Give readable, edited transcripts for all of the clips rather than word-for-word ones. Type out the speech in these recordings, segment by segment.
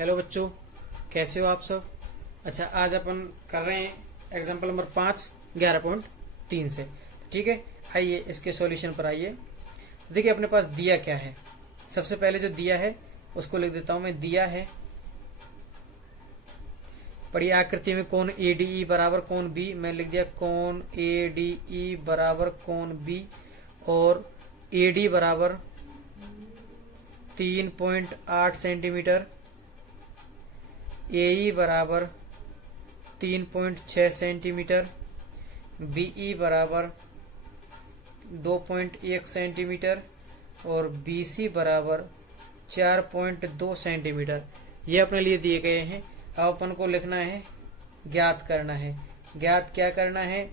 Hello बच्चों, कैसे हो आप सब। अच्छा, आज अपन कर रहे हैं एग्जाम्पल नंबर 5 11.3 से। ठीक है, आइए इसके सॉल्यूशन पर आइए। देखिए अपने पास दिया क्या है। सबसे पहले जो दिया है उसको लिख देता हूं मैं। दिया है, पढ़िए आकृति में कोण ADE बराबर कोण बी। मैं लिख दिया कोण ADE बराबर कोण बी और AD बराबर 3.8 सेंटीमीटर, AE बराबर 3.6 सेंटीमीटर, BE बराबर 2.1 सेंटीमीटर और BC बराबर 4.2 सेंटीमीटर। ये अपने लिए दिए गए हैं। अब अपन को लिखना है, ज्ञात करना है। ज्ञात क्या करना है?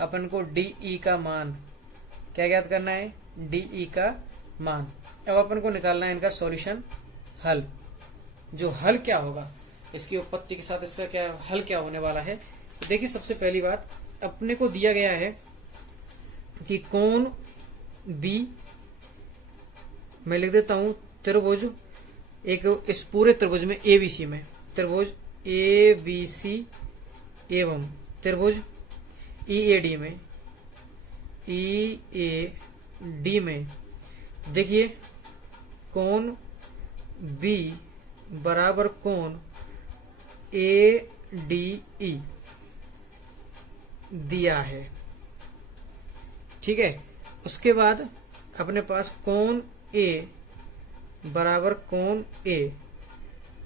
अपन को DE का मान, क्या ज्ञात करना है? DE का मान। अब अपन को निकालना है इनका सॉल्यूशन, हल। जो हल क्या होगा, इसकी उत्पत्ति के साथ इसका क्या हल क्या होने वाला है। देखिए सबसे पहली बात, अपने को दिया गया है कि कोण बी, मैं लिख देता हूं त्रिभुज, एक इस पूरे त्रिभुज में ABC में, त्रिभुज ABC एवं त्रिभुज EAD में, EAD में देखिए कोण B बराबर कोण ADE दिया है। ठीक है, उसके बाद अपने पास कोण A बराबर कोण A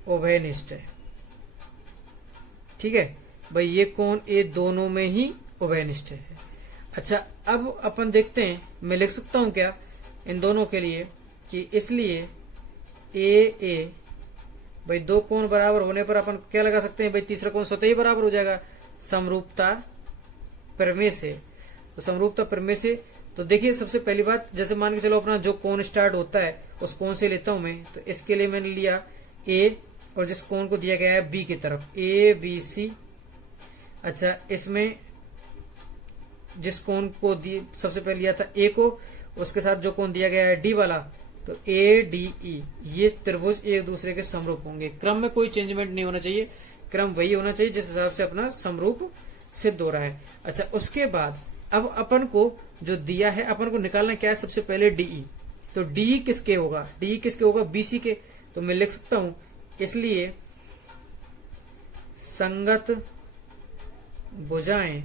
उभयनिष्ठ है। ठीक है भाई, ये कोण A दोनों में ही उभयनिष्ठ है। अच्छा, अब अपन देखते हैं, मैं लिख सकता हूं क्या इन दोनों के लिए कि इसलिए AA भाई, दो कोण बराबर होने पर अपन क्या लगा सकते हैं भाई, तीसरा कोण स्वतः ही बराबर हो जाएगा समरूपता प्रमेय से। तो समरूपता प्रमेय से, तो देखिए सबसे पहली बात, जैसे मान के चलो अपना जो कोण स्टार्ट होता है उस कोण से लेता हूं मैं। तो इसके लिए मैंने लिया A और जिस कोण को दिया गया है B की तरफ, ABC। अच्छा, इसमें जिस कोण को सबसे पहले लिया था A को, उसके साथ जो कोण दिया गया है D वाला, तो ADE, ये त्रिभुज एक दूसरे के समरूप होंगे। क्रम में कोई चेंजमेंट नहीं होना चाहिए, क्रम वही होना चाहिए जिस हिसाब से अपना समरूप सिद्ध हो रहा है। अच्छा, उसके बाद अब अपन को जो दिया है, अपन को निकालना क्या है, सबसे पहले DE। तो DE किसके होगा? DE किसके होगा? BC के। तो मैं लिख सकता हूं, इसलिए संगत भुजाएं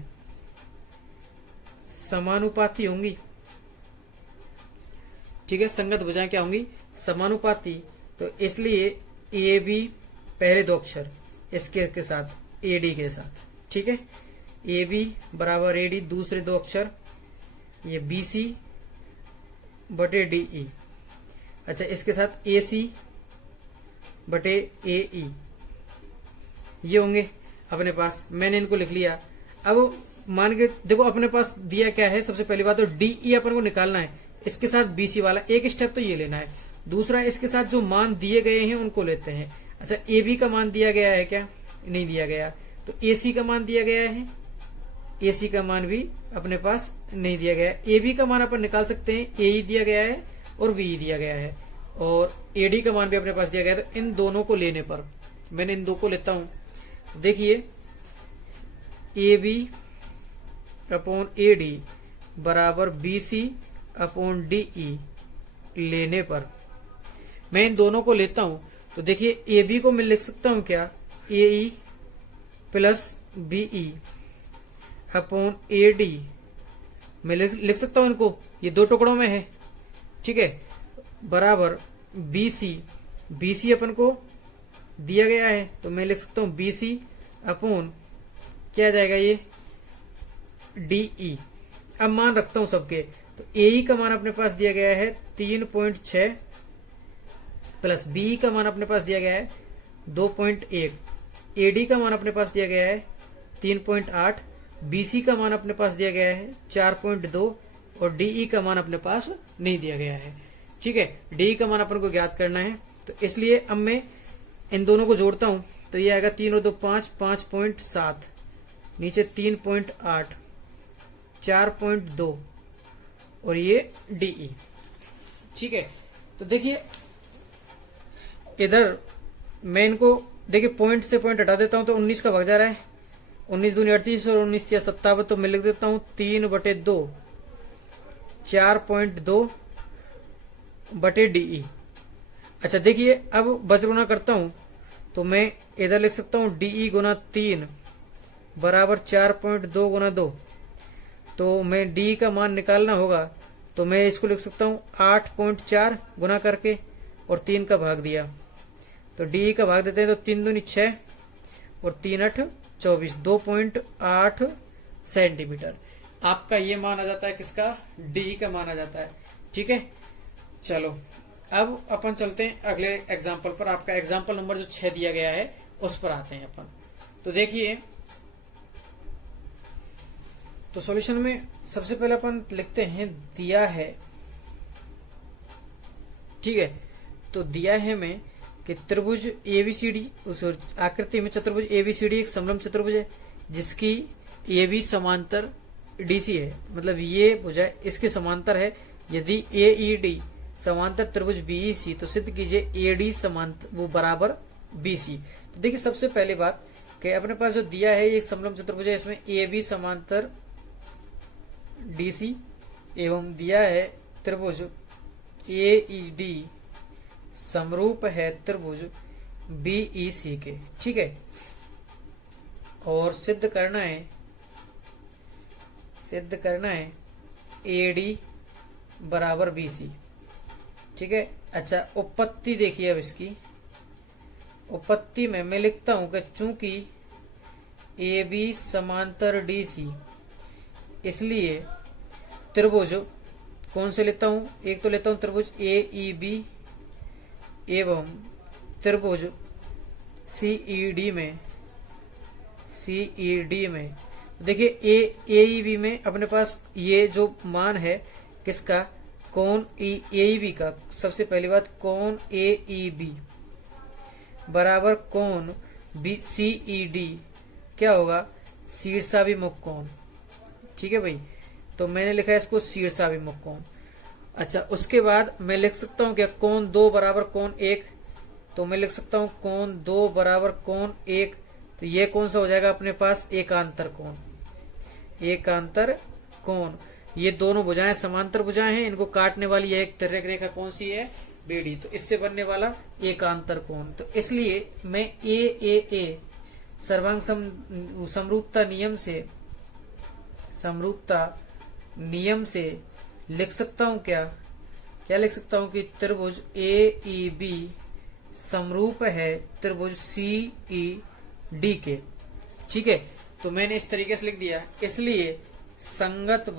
समानुपाती होंगी। ठीक है, संगत भुजाएं क्या होंगी? समानुपाती। तो इसलिए AB पहले दो अक्षर इसके के साथ, AD के साथ। ठीक है, AB बराबर AD, दूसरे दो अक्षर ये BC बटे DE। अच्छा, इसके साथ AC बटे AE, ये होंगे अपने पास। मैंने इनको लिख लिया। अब मान के देखो अपने पास दिया क्या है, सबसे पहली बात तो DE अपन को निकालना है। इसके साथ BC वाला एक स्टेप तो ये लेना है। दूसरा, इसके साथ जो मान दिए गए हैं उनको लेते हैं। अच्छा, AB का मान दिया गया है क्या? नहीं दिया गया। तो AC का मान दिया गया है, AC का मान भी अपने पास नहीं दिया गया है। AB का मान अपन निकाल सकते हैं, AE दिया गया है और VE दिया गया है, और AD का मान भी अपने पास दिया गया है। तो इन दोनों को लेने पर, मैंने इन दो को लेता हूं। देखिए AB अपॉन AD बराबर BC अपॉन DE लेने पर मैं इन दोनों को लेता हूं। तो देखिए AB को मैं लिख सकता हूं क्या, AE plus BE upon AD। मैं लिख सकता हूं इनको, ये दो टुकड़ों में है। ठीक है, बराबर BC अपन को दिया गया है, तो मैं लिख सकता हूं BC अपॉन क्या जाएगा ये DE। अब मान रखता हूं सबके। तो AE का मान अपने पास दिया गया है 3.6 प्लस BE का मान अपने पास दिया गया है 2.1, AD का मान अपने पास दिया गया है 3.8, BC का मान अपने पास दिया गया है 4.2 और DE का मान अपने पास नहीं दिया गया है। ठीक है, DE का मान अपन को ज्ञात करना है। तो इसलिए अब मैं इन दोनों को जोड़ता हूं, तो ये आएगा 3 और 2 5, 5.7, नीचे 3.8, 4.2 और ये DE। ठीक है, तो देखिए इधर मैं इनको देखिए पॉइंट से पॉइंट हटा देता हूं तो 19 का भाग जा रहा है, 19 दूनी 38 और 19 या 57, तो मैं लिख देता हूं 3/2 4.2 बटे DE। अच्छा देखिए अब बजरुना करता हूं तो मैं इधर लिख सकता हूं DE गुना 3 बराबर 4.2 गुना 2। तो मैं DE का मान निकालना होगा तो मैं इसको लिख सकता हूं 8.4 गुना करके और 3 का भाग दिया, तो DE का भाग देते हैं तो 3 दूनी 6 और 3 8 24, 2.8 सेंटीमीटर। आपका ये मान आ जाता है किसका, DE का मान आ जाता है। ठीक है, चलो अब अपन चलते हैं अगले एग्जाम्पल पर। आपका एग्जाम्पल नंबर जो 6 दिया गया है उस पर आते हैं अपन। तो देखिए, तो सॉल्यूशन में सबसे पहले अपन लिखते हैं दिया है। ठीक है, तो दिया है में कि त्रिभुज ABCD, उस आकृति में चतुर्भुज ABCD एक समलंब चतुर्भुज है जिसकी AB समांतर DC है, मतलब ये भुजा इसके समांतर है। यदि AED समांतर त्रिभुज BEC तो सिद्ध कीजिए AD समांतर वो बराबर BC। तो देखिए सबसे पहली बात कि अपने पास जो दिया है ये समलंब चतुर्भुज है, इसमें AB समांतर DC एवं दिया है त्रिभुज AED समरूप है त्रिभुज BEC के। ठीक है, और सिद्ध करना है AD बराबर BC। ठीक है, अच्छा उपपत्ति देखिए, अब इसकी उपपत्ति में मैं लिखता हूं कि चूंकि AB समांतर DC इसलिए त्रिभुज कौन से लेता हूं, एक तो लेता हूं त्रिभुज AEB एवं त्रिभुज CED में देखिए AEB में अपने पास ये जो मान है किसका, कोण AEB का। सबसे पहली बात कोण AEB बराबर कोण CED क्या होगा, शीर्षाभिमुख कोण। ठीक है भाई, तो मैंने लिखा है इसको शीर्षाभिमुख कोण। अच्छा उसके बाद मैं लिख सकता हूं क्या, कोण 2 बराबर कोण 1, तो मैं लिख सकता हूं कोण 2 बराबर कोण 1। तो ये कौन सा हो जाएगा अपने पास, एकांतर कोण। ये दोनों भुजाएं समांतर भुजाएं हैं, इनको काटने वाली यह एक तिर्यक रेखा कौन सी है, BD, तो इससे बनने वाला एकांतर कोण। तो इसलिए मैं AAA सर्वांग समरूपता नियम से लिख सकता हूं क्या लिख सकता हूं कि त्रिभुज AEB समरूप है त्रिभुज CED के। ठीक है, तो मैंने इस तरीके से लिख दिया। इसलिए संगत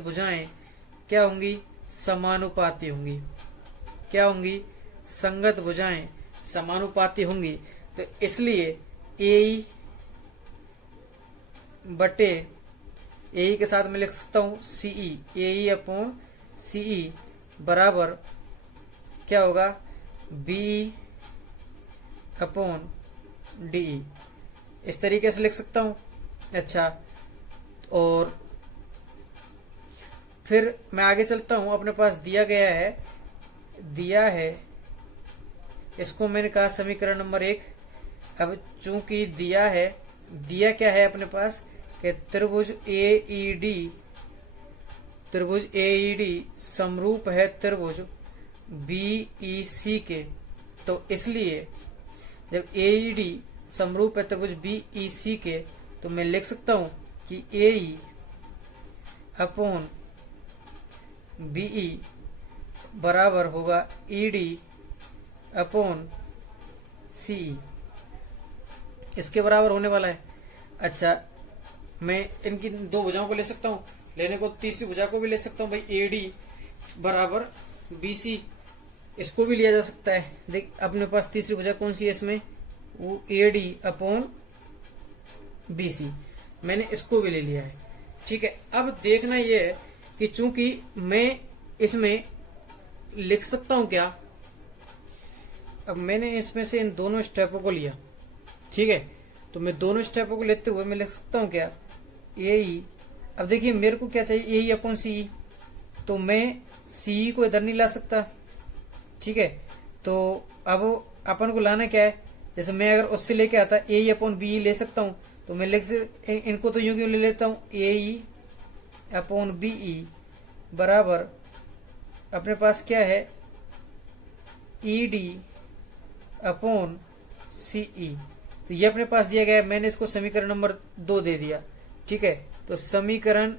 भुजाएं क्या होंगी, समानुपाती होंगी। क्या होंगी, संगत भुजाएं समानुपाती होंगी। तो इसलिए AE बटे AE के साथ मैं लिख सकता हूं CE, AE अपॉन CE बराबर क्या होगा, BE अपॉन DE। इस तरीके से लिख सकता हूं। अच्छा, और फिर मैं आगे चलता हूं। अपने पास दिया है इसको मैंने कहा समीकरण नंबर 1। अब चूंकि दिया क्या है अपने पास कि त्रिभुज AED समरूप है त्रिभुज BEC के। तो इसलिए जब AED समरूप है त्रिभुज BEC के तो मैं लिख सकता हूं कि AE अपॉन BE बराबर होगा ED अपॉन CE, इसके बराबर होने वाला है। अच्छा, मैं इनकी दो भुजाओं को ले सकता हूं, लेने को तीसरी भुजा को भी ले सकता हूं भाई, AD बराबर BC, इसको भी लिया जा सकता है। देख अपने पास तीसरी भुजा कौन सी है इसमें, वो AD अपॉन BC, मैंने इसको भी ले लिया है। ठीक है, अब देखना यह है कि चूंकि मैं इसमें लिख सकता हूं क्या, अब मैंने इसमें से इन दोनों स्टेपों को लिया। ठीक है, तो मैं दोनों स्टेपों को लेते हुए मैं लिख सकता हूं क्या, AE। अब देखिए मेरे को क्या चाहिए, AE अपॉन CE, तो मैं CE को इधर नहीं ला सकता। ठीक है, तो अब अपन को लाना क्या है, जैसे मैं अगर उससे लेके आता ए अपॉन बी ले सकता हूं, तो मैं इनको तो यूं क्यों ले लेता हूं, ए अपॉन बी बराबर अपने पास क्या है, ई डी अपॉन सीई। तो ये अपने पास दिया गया है, मैंने इसको समीकरण नंबर 2 दे दिया। ठीक है, तो समीकरण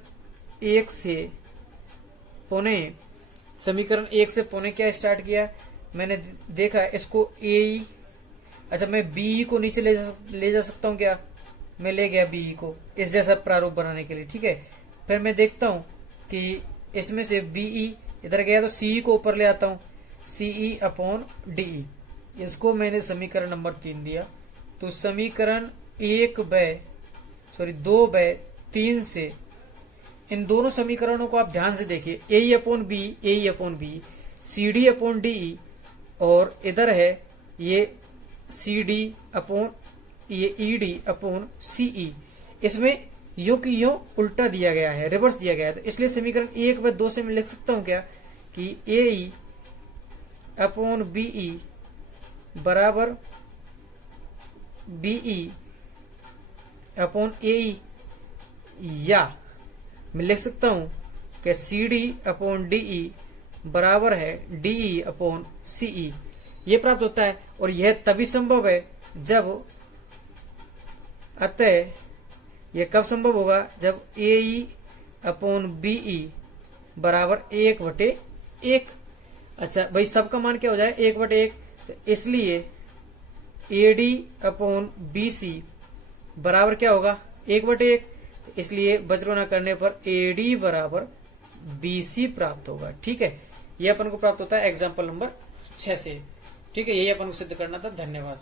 1 से पौने क्या स्टार्ट किया, मैंने देखा इसको ए, अच्छा मैं बी को नीचे ले जा सकता हूं क्या, मैं ले गया बी को इस जैसा प्रारूप बनाने के लिए। ठीक है, फिर मैं देखता हूं कि इसमें से बीई इधर गया तो सीई को ऊपर ले आता हूं, सीई अपॉन डीई, इसको मैंने समीकरण नंबर 3 दिया। तो समीकरण 2/3 से इन दोनों समीकरणों को आप ध्यान से देखिए, A upon B C D upon D, और इधर है ये सी डी अपॉन ये ई डी अपॉन सीई, इसमें यो की यो उल्टा दिया गया है, रिवर्स दिया गया है। तो इसलिए समीकरण 1/2 से मैं लिख सकता हूं क्या कि ए अपॉन बीई बराबर बीई अपॉन ए, या मैं लिख सकता हूं कि सी डी अपॉन डीई बराबर है डीई अपॉन सीई। ये प्राप्त होता है, और यह तभी संभव है जब, अतः यह कब संभव होगा, जब ए अपॉन बीई बराबर 1/1। अच्छा भाई, सबका मान क्या हो जाए, 1/1। तो इसलिए A D upon B C बराबर क्या होगा, 1/1। तो इसलिए बजरोना करने पर ए डी बराबर बी सी प्राप्त होगा। ठीक है, ये अपन को प्राप्त होता है एग्जाम्पल नंबर 6 से। ठीक है, यही अपन को सिद्ध करना था। धन्यवाद।